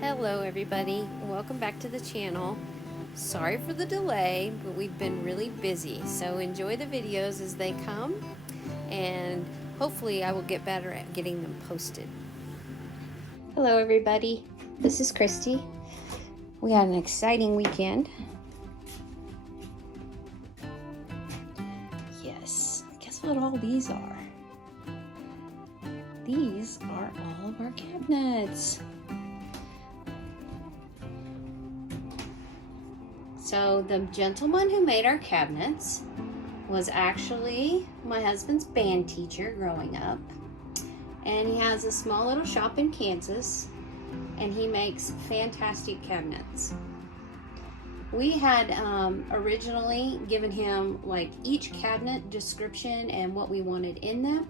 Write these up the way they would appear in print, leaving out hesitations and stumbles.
Hello everybody, welcome back to the channel. Sorry for the delay, but we've been really busy, so enjoy the videos as they come, and hopefully I will get better at getting them posted. Hello everybody, this is Christy. We had an exciting weekend. Yes, guess what all these are? These are all of our cabinets. So the gentleman who made our cabinets was actually my husband's band teacher growing up. And he has a small little shop in Kansas, and he makes fantastic cabinets. We had originally given him like each cabinet description and what we wanted in them.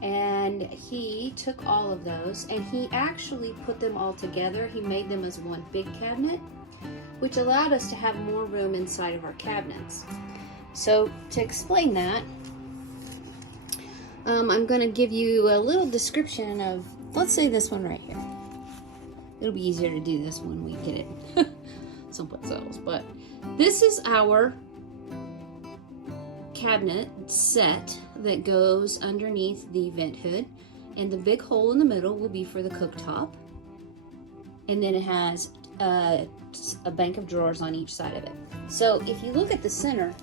And he took all of those and he actually put them all together. He made them as one big cabinet, which allowed us to have more room inside of our cabinets. So to explain that, I'm going to give you a little description of, let's say this one right here. It'll be easier to do this when we get it someplace else. But this is our cabinet set that goes underneath the vent hood, and the big hole in the middle will be for the cooktop. And then it has a bank of drawers on each side of it. So if you look at the center,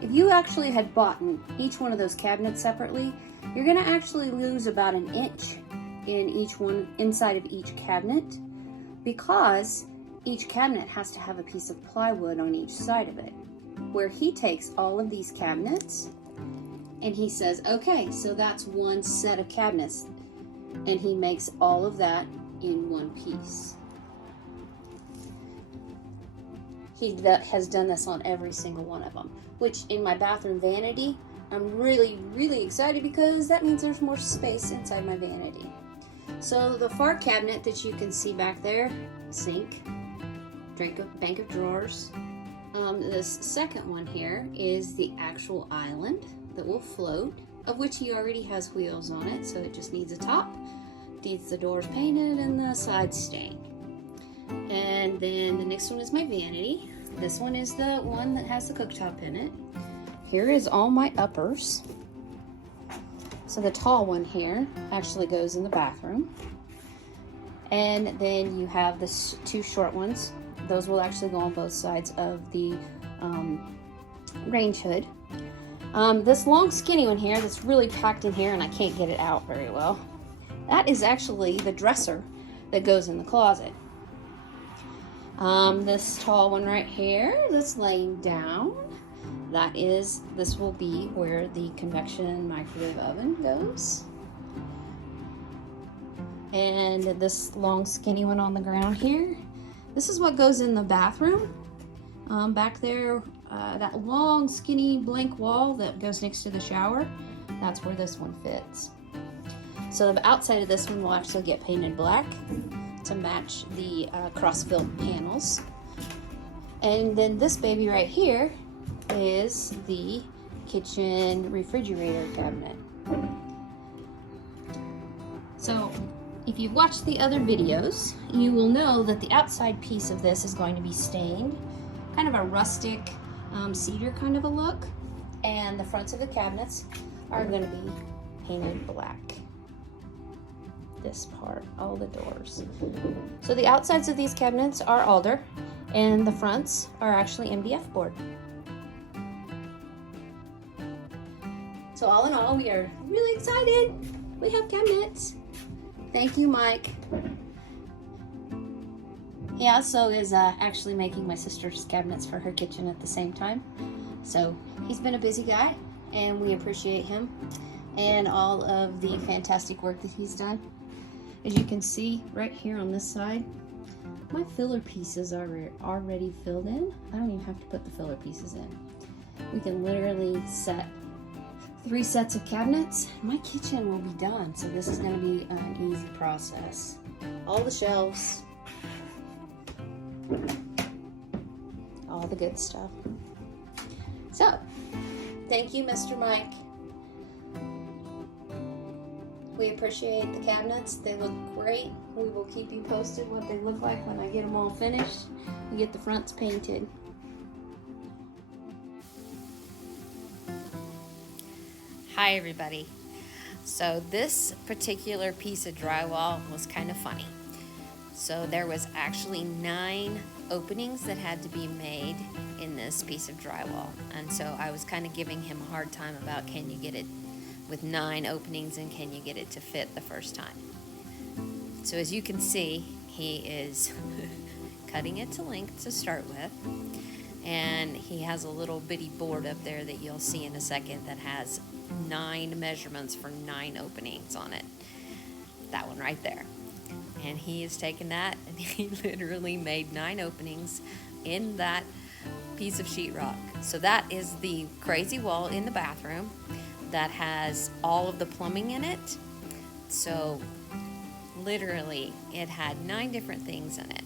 if you actually had bought each one of those cabinets separately, you're going to actually lose about an inch in each one inside of each cabinet, because each cabinet has to have a piece of plywood on each side of it. Where he takes all of these cabinets and he says, okay, so that's one set of cabinets, and he makes all of that in one piece. He has done this on every single one of them, which in my bathroom vanity, I'm really, really excited because that means there's more space inside my vanity. So the far cabinet that you can see back there, sink, bank of drawers. This second one here is the actual island that will float, of which he already has wheels on it, so it just needs a top, needs the doors painted and the sides stained. And then the next one is my vanity. This one is the one that has the cooktop in it. Here is all my uppers. So the tall one here actually goes in the bathroom. And then you have the two short ones. Those will actually go on both sides of the range hood. This long skinny one here that's really packed in here and I can't get it out very well, that is actually the dresser that goes in the closet. This tall one right here that's laying down, this will be where the convection microwave oven goes. And this long skinny one on the ground here, this is what goes in the bathroom. Back there, that long skinny blank wall that goes next to the shower, that's where this one fits. So the outside of this one will actually get painted black to match the cross-filled panels. And then this baby right here is the kitchen refrigerator cabinet. So if you've watched the other videos, you will know that the outside piece of this is going to be stained, kind of a rustic cedar kind of a look, and the fronts of the cabinets are going to be painted black. This part, all the doors. So the outsides of these cabinets are alder, and the fronts are actually MDF board. So all in all, we are really excited. We have cabinets. Thank you, Mike. He also is actually making my sister's cabinets for her kitchen at the same time. So he's been a busy guy, and we appreciate him and all of the fantastic work that he's done. As you can see right here on this side, my filler pieces are already filled in. I don't even have to put the filler pieces in. We can literally set 3 sets of cabinets. My kitchen will be done, so this is going to be an easy process. All the shelves, all the good stuff. So, thank you, Mr. Mike. We appreciate the cabinets. They look great. We will keep you posted what they look like when I get them all finished. We get the fronts painted. Hi everybody. So this particular piece of drywall was kind of funny. So there was actually 9 openings that had to be made in this piece of drywall. And so I was kind of giving him a hard time about, can you get it with 9 openings and can you get it to fit the first time? So as you can see, he is cutting it to length to start with. And he has a little bitty board up there that you'll see in a second that has 9 measurements for 9 openings on it. That one right there. And he has taken that and he literally made 9 openings in that piece of sheetrock. So that is the crazy wall in the bathroom that has all of the plumbing in it. So literally it had 9 different things in it.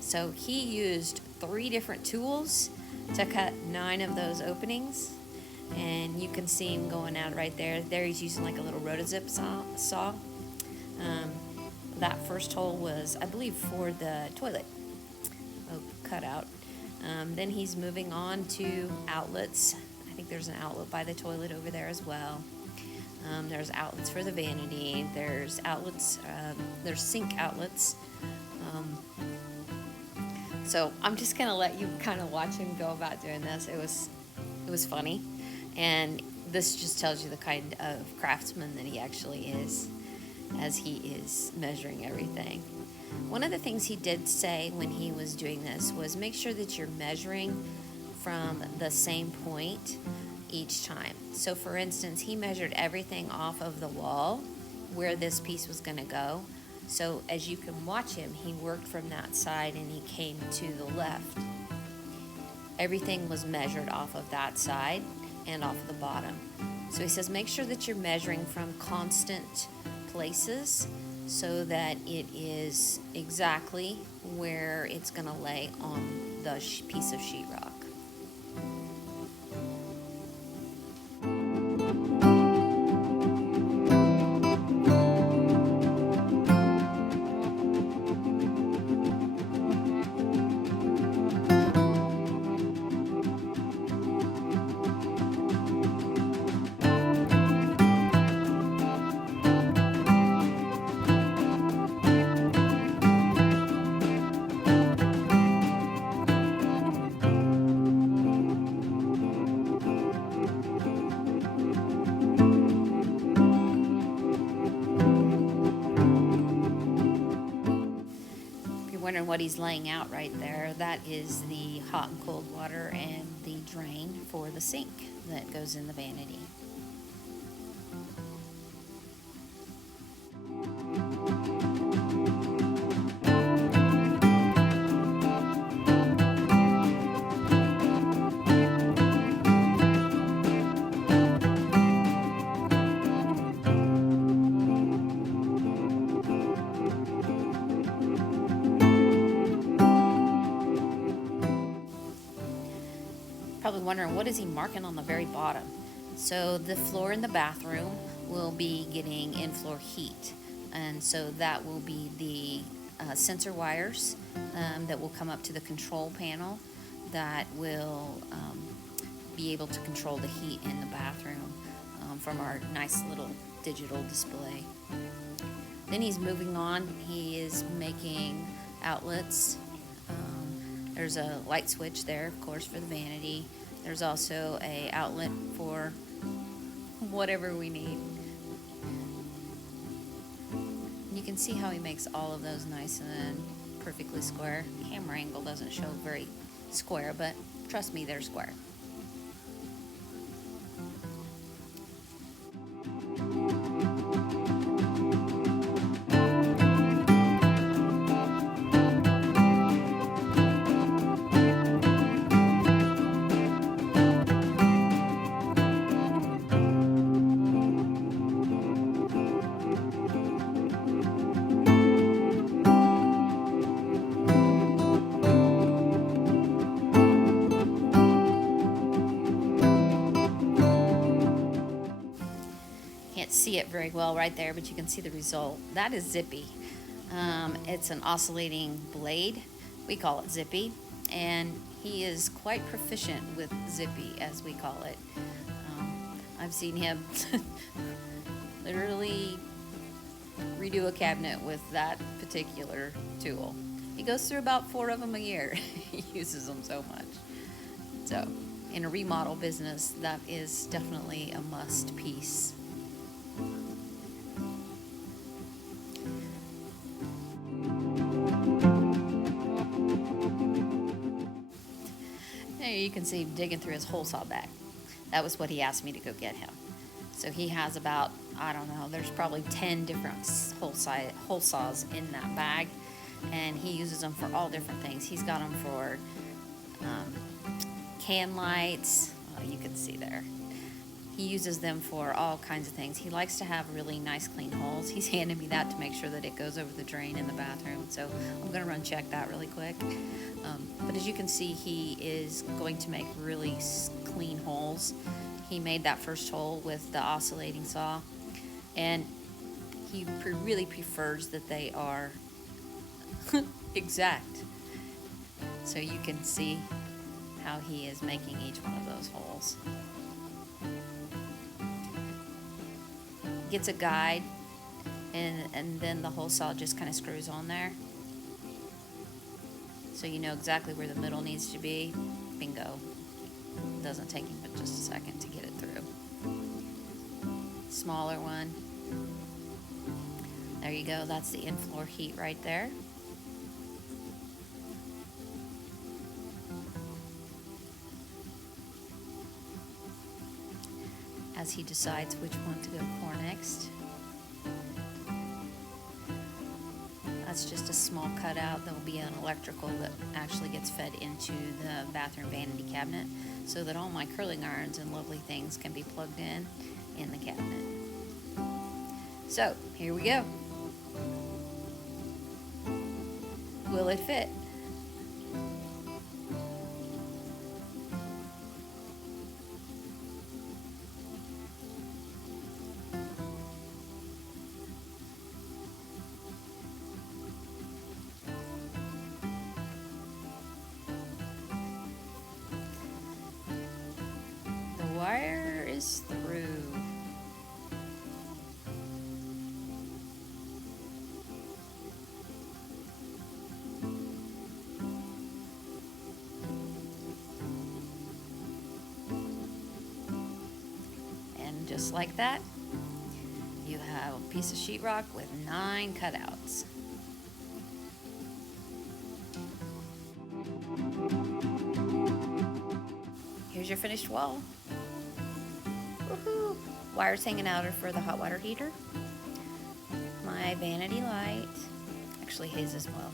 So he used 3 different tools to cut 9 of those openings. And you can see him going out right there. There he's using like a little rotozip saw. That first hole was, I believe, for the toilet cutout. Then he's moving on to outlets. I think there's an outlet by the toilet over there as well. There's outlets for the vanity. There's outlets. There's sink outlets. So I'm just gonna let you kind of watch him go about doing this. It was funny, and this just tells you the kind of craftsman that he actually is, as he is measuring everything. One of the things he did say when he was doing this was make sure that you're measuring from the same point each time. So for instance, he measured everything off of the wall where this piece was going to go. So as you can watch him, he worked from that side and he came to the left. Everything was measured off of that side and off of the bottom. So he says make sure that you're measuring from constant places so that it is exactly where it's going to lay on the piece of sheetrock. Wondering what he's laying out right there, that is the hot and cold water and the drain for the sink that goes in the vanity. Probably wondering what is he marking on the very bottom. So the floor in the bathroom will be getting in-floor heat, and so that will be the sensor wires that will come up to the control panel that will be able to control the heat in the bathroom from our nice little digital display. Then he's moving on. He is making outlets. There's a light switch there, of course, for the vanity. There's also a outlet for whatever we need. You can see how he makes all of those nice and perfectly square. Camera angle doesn't show very square, but trust me, they're square. see it very well right there, but you can see the result. That is Zippy. It's an oscillating blade. We call it Zippy, and he is quite proficient with Zippy, as we call it. I've seen him literally redo a cabinet with that particular tool. He goes through about 4 of them a year. He uses them so much. So in a remodel business, that is definitely a must piece. There you can see him digging through his hole saw bag. That was what he asked me to go get him. So he has about, I don't know, there's probably 10 different hole saws in that bag, and he uses them for all different things. He's got them for can lights, you can see there. He uses them for all kinds of things. He likes to have really nice clean holes. He's handed me that to make sure that it goes over the drain in the bathroom, so I'm gonna run check that really quick. But as you can see, he is going to make really clean holes. He made that first hole with the oscillating saw, and he really prefers that they are exact. So you can see how he is making each one of those holes. Gets a guide, and then the hole saw just kind of screws on there. So you know exactly where the middle needs to be. Bingo. Doesn't take him but just a second to get it through. Smaller one. There you go, that's the in-floor heat right there. As he decides which one to go for next. That's just a small cutout. There will be an electrical that actually gets fed into the bathroom vanity cabinet so that all my curling irons and lovely things can be plugged in the cabinet. So, here we go. Will it fit? Wire is through. And just like that, you have a piece of sheetrock with 9 cutouts. Here's your finished wall. Woohoo! Wires hanging out are for the hot water heater. My vanity light, actually his as well.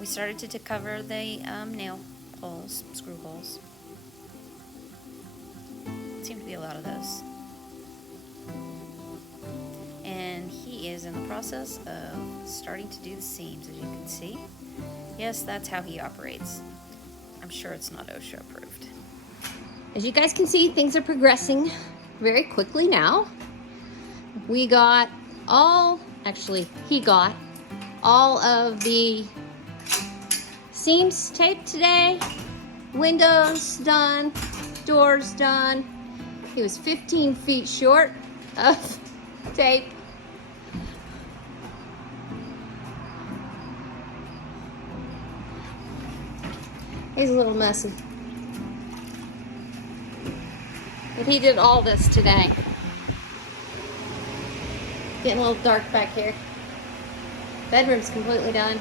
We started to cover the nail holes, screw holes. Seem to be a lot of those. And he is in the process of starting to do the seams, as you can see. Yes, that's how he operates. I'm sure it's not OSHA approved. As you guys can see, things are progressing very quickly now. We got all, actually he got all of the seams taped today, windows done, doors done. He was 15 feet short of tape. He's a little messy. But he did all this today. Getting a little dark back here. Bedroom's completely done.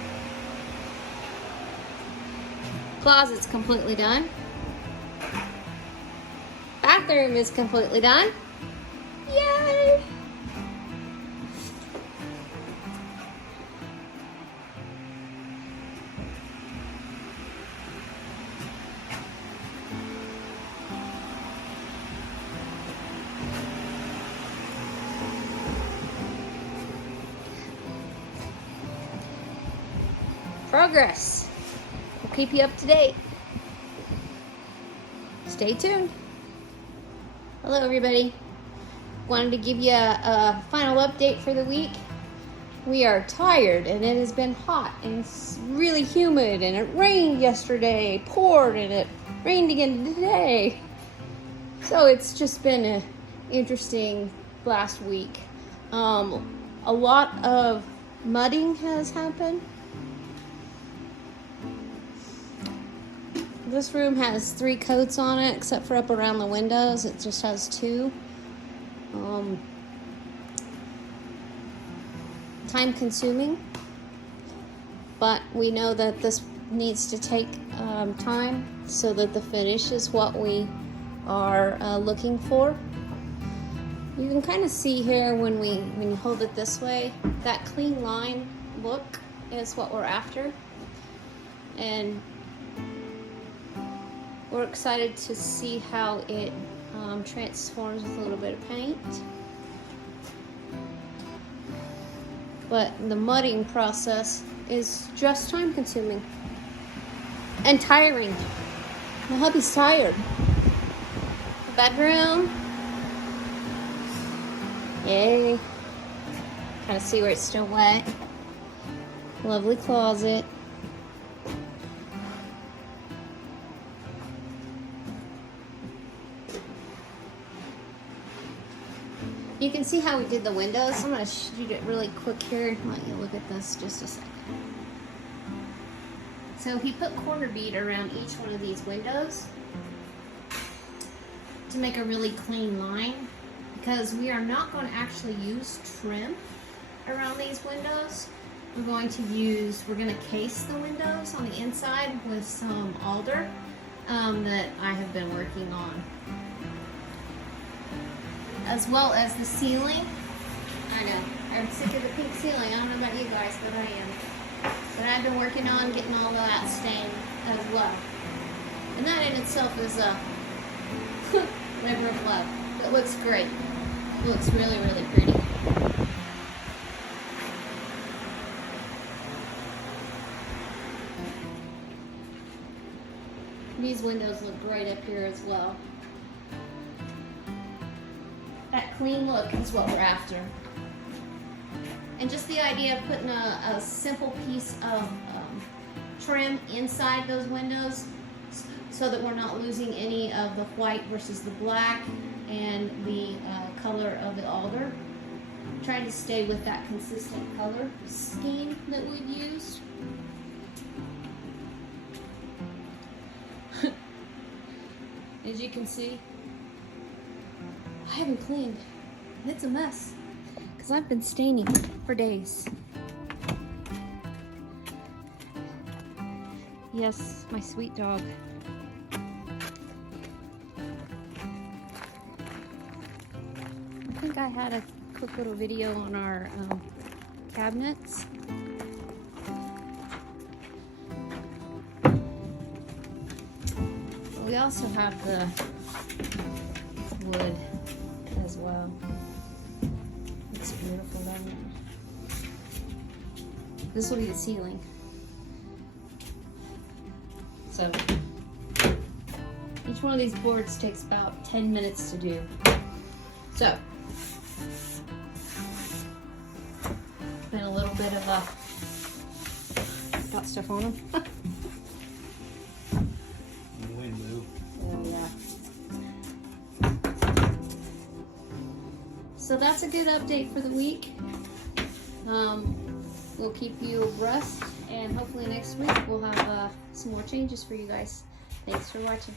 Closet's completely done. Bathroom is completely done. Yay! Progress. We'll keep you up to date. Stay tuned. Hello, everybody. wanted to give you a final update for the week. We are tired, and it has been hot, and it's really humid, and it rained yesterday, poured, and it rained again today. So it's just been an interesting last week. A lot of mudding has happened. This room has 3 coats on it, except for up around the windows. It just has 2. Time consuming, but we know that this needs to take time so that the finish is what we are looking for. You can kind of see here when you hold it this way, that clean line look is what we're after, and we're excited to see how it transforms with a little bit of paint. But the mudding process is just time consuming and tiring. My hubby's tired. The bedroom. Yay. Kind of see where it's still wet. Lovely closet. You can see how we did the windows. I'm going to shoot it really quick here and let you look at this just a second. So he put corner bead around each one of these windows to make a really clean line, because we are not going to actually use trim around these windows. We're going to case the windows on the inside with some alder that I have been working on, as well as the ceiling. I know, I'm sick of the pink ceiling. I don't know about you guys, but I am. But I've been working on getting all of that stained as well. And that in itself is a labor of love. It looks great. It looks really, really pretty. These windows look great up here as well. That clean look is what we're after. And just the idea of putting a simple piece of trim inside those windows so that we're not losing any of the white versus the black and the color of the alder. Trying to stay with that consistent color scheme that we've used. As you can see, I haven't cleaned. It's a mess because I've been staining for days. Yes, my sweet dog. I think I had a quick little video on our cabinets. We also have the wood as well. It's beautiful down there. This will be the ceiling. So each one of these boards takes about 10 minutes to do. So been a little bit of a got stuff on them. So that's a good update for the week. We'll keep you abreast, and hopefully next week we'll have some more changes for you guys. Thanks for watching.